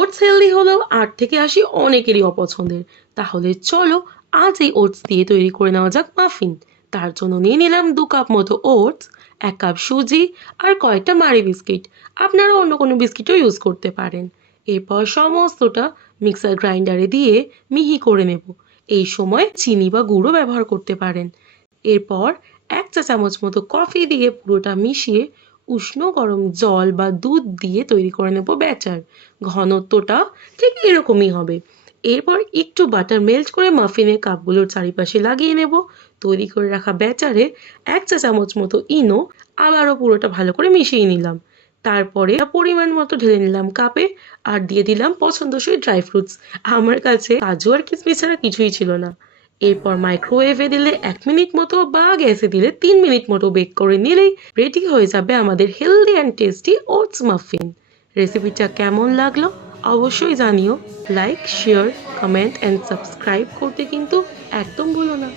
Oats healthy হলেও 8 থেকে 80 অনেকেরই অপছন্দের। তাহলে চলো আজ এই ওটস দিয়ে তৈরি করে নেওয়া যাক মাফিন। তার জন্য নিয়ে নিলাম 2 কাপ মতো ওটস, 1 কাপ সুজি আর কয়েকটা মারি বিস্কিট। আপনারা অন্য কোনো বিস্কিটও ইউজ করতে পারেন। এরপর সমস্তটা মিক্সার গ্রাইন্ডারে দিয়ে মিহি করে নেব। এই সময় চিনি বা গুঁড়ো ব্যবহার করতে পারেন। এরপর 1 চা চামচ মতো কফি দিয়ে পুরোটা মিশিয়ে উষ্ণ গরম জল বা দুধ দিয়ে তৈরি করে নেব ব্যাটার। ঘনত্বটা ঠিক এরকমই হবে। এরপর একটু বাটার মেল্ট করে মাফিনের কাপগুলোর চারিপাশে লাগিয়ে নেব। তৈরি করে রাখা ব্যাটারে 1 চা চামচ মতো ইনো আবারও পুরোটা ভালো করে মিশিয়ে নিলাম। তারপরে পরিমাণ মতো ঢেলে নিলাম কাপে আর দিয়ে দিলাম পছন্দসই ড্রাই ফ্রুটস। আমার কাছে কাজু আর কিশমিশ ছাড়া কিছুই ছিল না। এরপর মাইক্রোওয়েভে দিলে 1 মিনিট মতো বা গ্যাসে দিলে 3 মিনিট মতো বেক করে নিলেই রেডি হয়ে যাবে আমাদের healthy and tasty oats muffin. রেসিপিটা কেমন লাগলো অবশ্যই জানিও। Like, share, comment and subscribe করতে কিন্তু একদম ভুলো না।